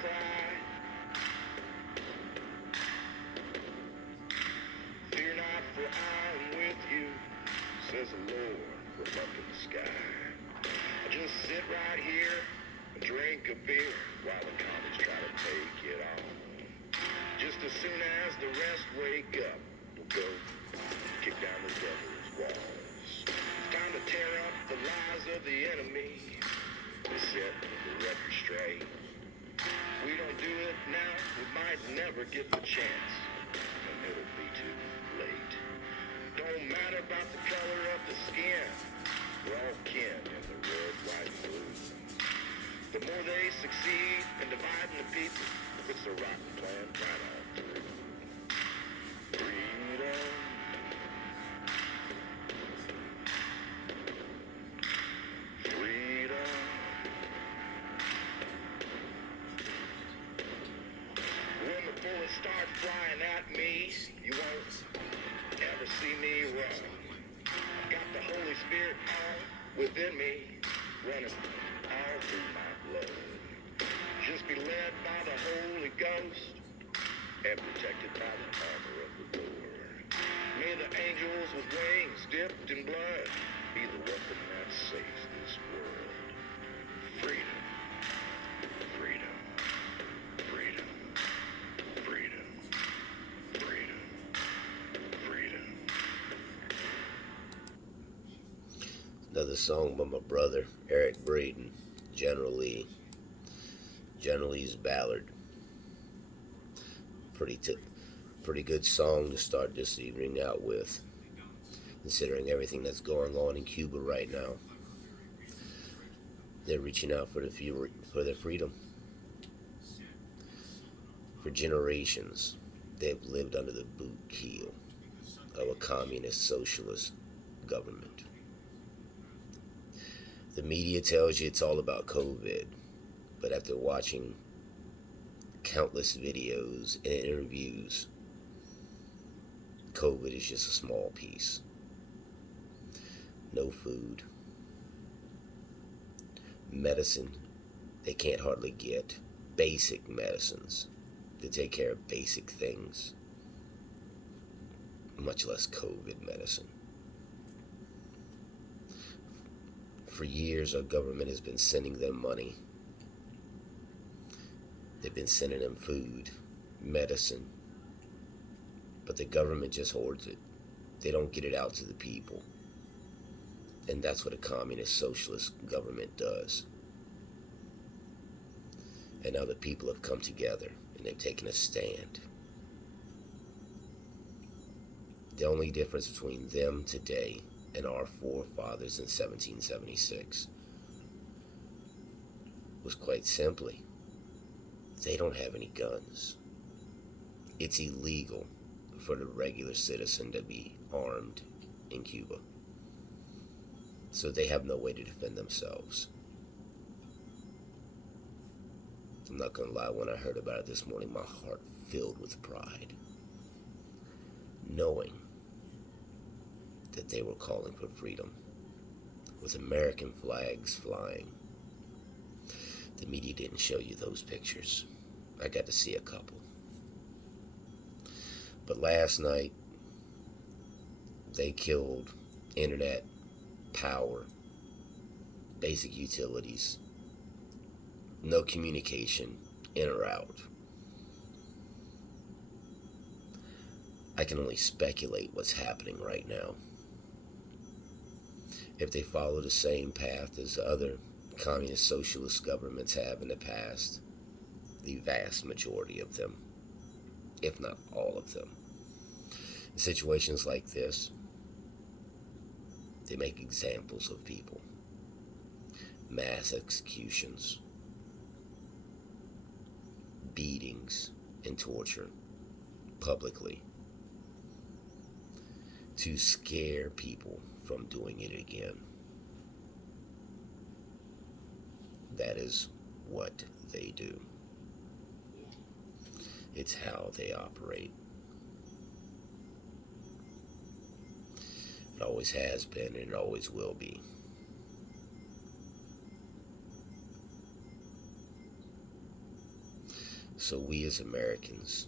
cry. Fear not, for I am with you, says the Lord from up in the sky. I just sit right here and drink a beer while the commies try to take it on. Just as soon as the rest wake up, we'll go kick down the devil's walls. It's time to tear up the lies of the enemy and set the record straight. We don't do it now, we might never get the chance, and it'll be too late. Don't matter about the color of the skin, we're all kin in the red, white, and blue. The more they succeed in dividing the people, it's a rotten plan right on through. Freedom. Freedom. When the bullets start flying at me, you won't ever see me run. Got the Holy Spirit all within me, running all through my blood. Just be led by the Holy Ghost and protected by the armor of the Lord. May the angels with wings dipped in blood be the weapon that saves this world. Freedom. Freedom. Freedom. Freedom. Freedom. Freedom. Another song by my brother, Eric Braeden, General Lee. General Lee's Ballad. Pretty good song to start this evening out with, considering everything that's going on in Cuba right now. They're reaching out for their freedom. For generations, they've lived under the boot heel of a communist socialist government. The media tells you it's all about COVID, but after watching countless videos and interviews, COVID is just a small piece. No food. Medicine, they can't hardly get. Basic medicines to take care of basic things, much less COVID medicine. For years, our government has been sending them money. They've been sending them food, medicine, but the government just hoards it. They don't get it out to the people. And that's what a communist socialist government does. And now the people have come together and they've taken a stand. The only difference between them today and our forefathers in 1776 was quite simply, they don't have any guns. It's illegal for the regular citizen to be armed in Cuba. So they have no way to defend themselves. I'm not gonna lie, when I heard about it this morning, my heart filled with pride, knowing that they were calling for freedom, with American flags flying. The media didn't show you those pictures. I got to see a couple. But last night, they killed internet, power, basic utilities, no communication, in or out. I can only speculate what's happening right now. If they follow the same path as other communist socialist governments have in the past, the vast majority of them, if not all of them, in situations like this, they make examples of people. Mass executions, beatings, and torture publicly to scare people from doing it again. That is what they do. It's how they operate. It always has been and it always will be. So we as Americans,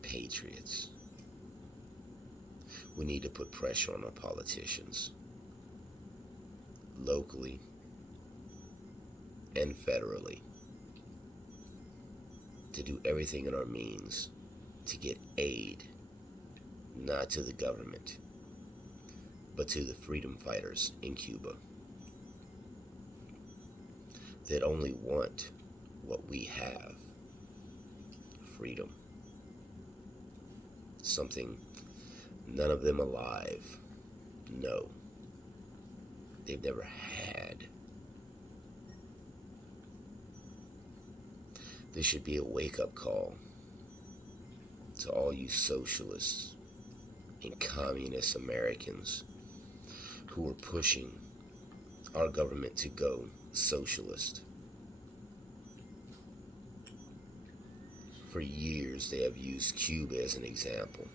patriots, we need to put pressure on our politicians, locally and federally, to do everything in our means to get aid, not to the government, but to the freedom fighters in Cuba that only want what we have, freedom. Something none of them alive know. They've never had. This should be a wake-up call to all you socialists and communist Americans who are pushing our government to go socialist. For years, they have used Cuba as an example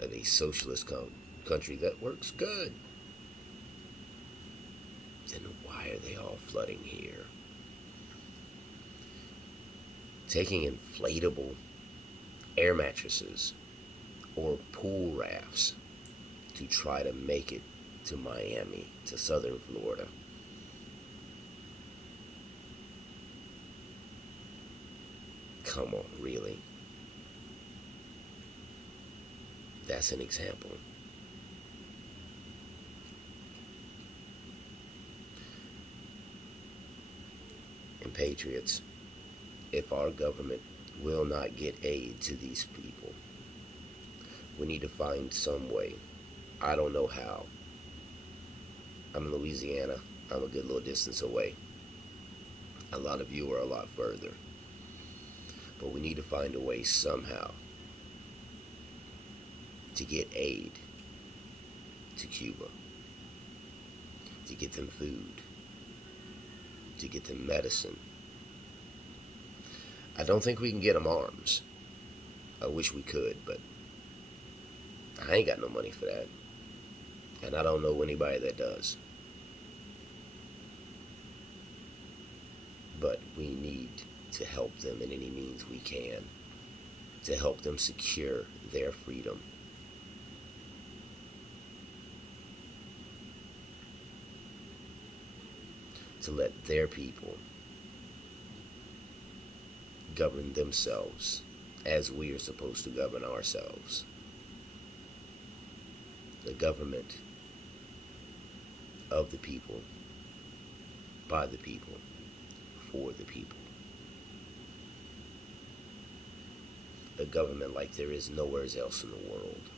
of a socialist country that works good. Then why are they all flooding here? Taking inflatable air mattresses or pool rafts to try to make it to Miami, to southern Florida. Come on, really? That's an example. And patriots, if our government will not get aid to these people, we need to find some way. I don't know how. I'm in Louisiana. I'm a good little distance away. A lot of you are a lot further. But we need to find a way somehow to get aid to Cuba, to get them food, to get them medicine. I don't think we can get them arms. I wish we could, but I ain't got no money for that. And I don't know anybody that does. But we need to help them in any means we can, to help them secure their freedom. To let their people govern themselves as we are supposed to govern ourselves. The government of the people, by the people, for the people. A government like there is nowhere else in the world.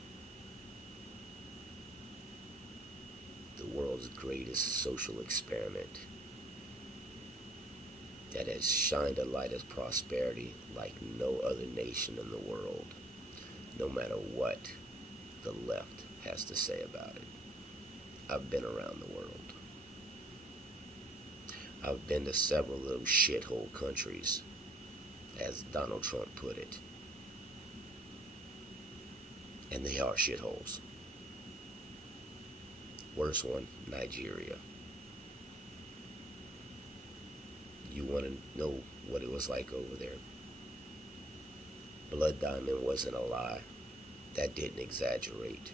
The world's greatest social experiment that has shined a light of prosperity like no other nation in the world, no matter what the left has to say about it. I've been around the world. I've been to several of those shithole countries, as Donald Trump put it. And they are shitholes. Worst one, Nigeria. You want to know what it was like over there? Blood Diamond wasn't a lie. That didn't exaggerate.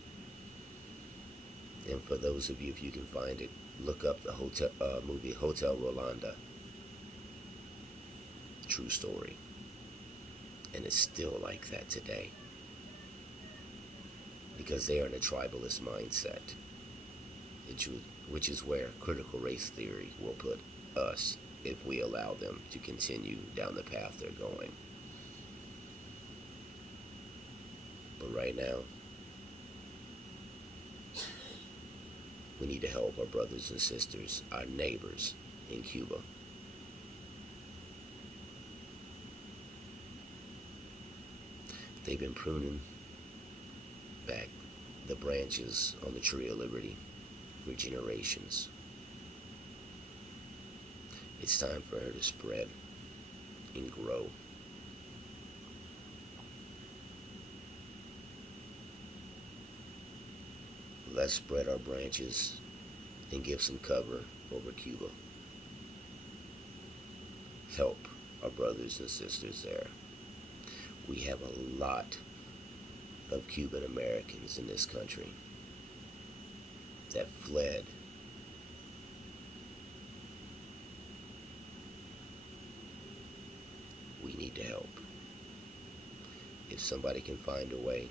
And for those of you, if you can find it, look up the movie Hotel Rwanda. True story. And it's still like that today. Because they are in a tribalist mindset. Which is where critical race theory will put us if we allow them to continue down the path they're going. But right now, we need to help our brothers and sisters, our neighbors in Cuba. They've been pruning back the branches on the tree of liberty for generations. It's time for her to spread and grow. Let's spread our branches and give some cover over Cuba. Help our brothers and sisters there. We have a lot of Cuban Americans in this country that fled. We need to help. If somebody can find a way,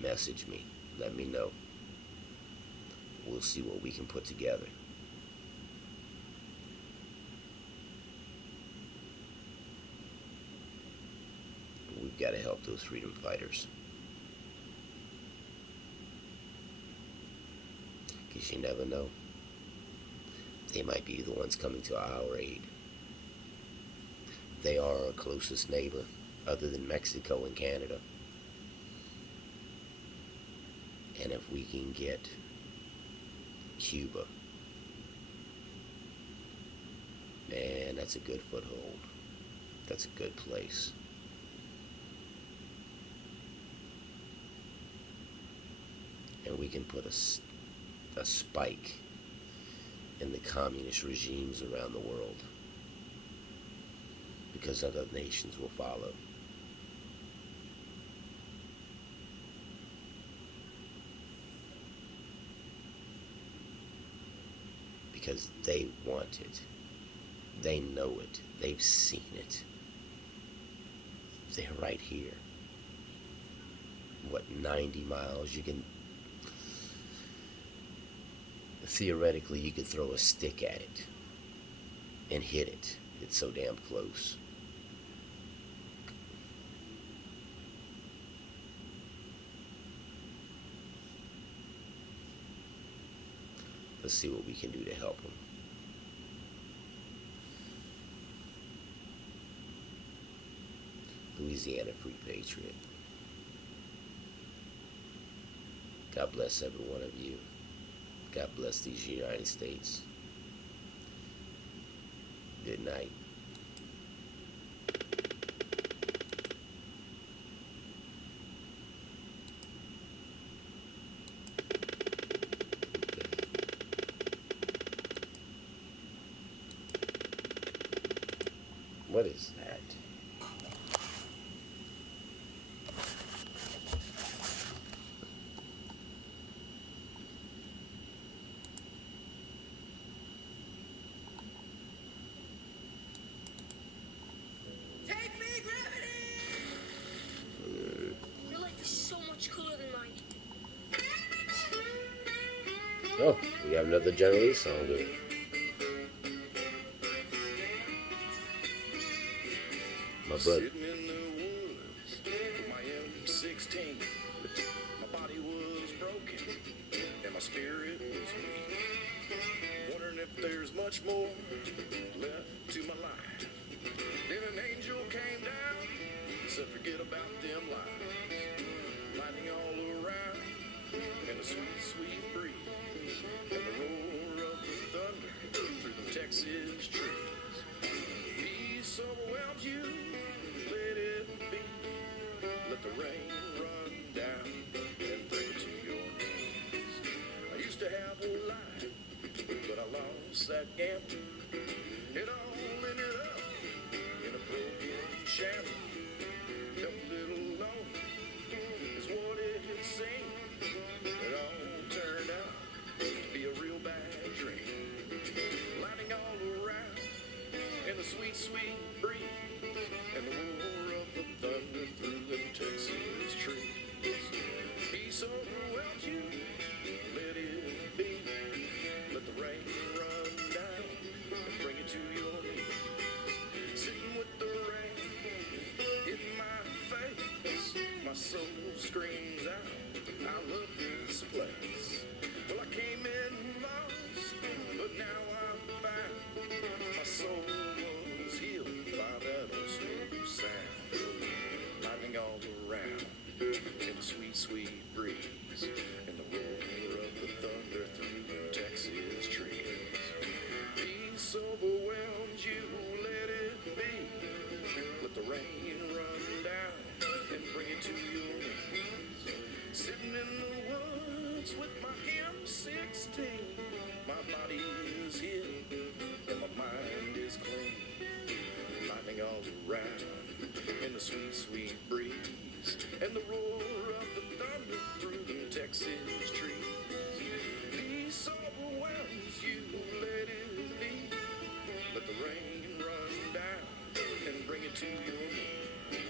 message me. Let me know. We'll see what we can put together. We've got to help those freedom fighters. Because you never know. They might be the ones coming to our aid. They are our closest neighbor, other than Mexico and Canada. And if we can get Cuba, man, that's a good foothold. That's a good place. And we can put a spike in the communist regimes around the world, because other nations will follow. Because they want it. They know it. They've seen it. They're right here. What, 90 miles? You can, theoretically, you could throw a stick at it and hit it. It's so damn close. Let's see what we can do to help them. Louisiana Free Patriot. God bless every one of you. God bless these United States. Good night. What is that? Take me, Gravity! Your life is so much cooler than mine. Oh, we have another Johnny Lee song here. My brother. Sitting in the woods with my M16. My body was broken and my spirit was weak. Wondering if there's much more left to my life. Then an angel came down, said forget about them lies. Lightning all around and a sweet, sweet breeze. And the roar of the thunder through the Texas trees. Peace overwhelmed you, let it be. Let the rain run down and bring it to your knees. I used to have a life, but I lost that gamble. It all ended up in a broken channel. Felt a little lonely, is what it seemed. It all turned out to be a real bad dream. Lightning all around and the sweet, sweet breeze, and the roar of the thunder through the Texas trees. Peace overwhelmed you, let it be. Let the rain run down and bring it to your knees. Sitting with the rain in my face, my soul screams out, I love this place. Well, I came in lost, but now I'm found. My soul was healed by that old slow sound. Lightning all around, and the sweet, sweet breeze, and the roar of the thunder through the Texas trees. Peace overwhelmed you, let it be. Let the rain run down and bring it to your knees. Sitting in the woods with my M16, my body is healed and my mind is clean. around in the sweet, sweet breeze and the roar of the thunder through the Texas trees. Peace overwhelms you, let it be. Let the rain run down and bring it to your knees.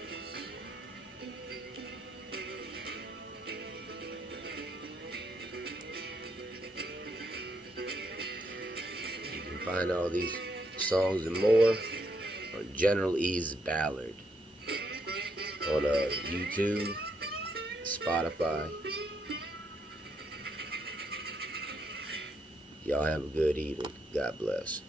You can find all these songs and more on General E's Ballad on YouTube, Spotify. Y'all have a good evening. God bless.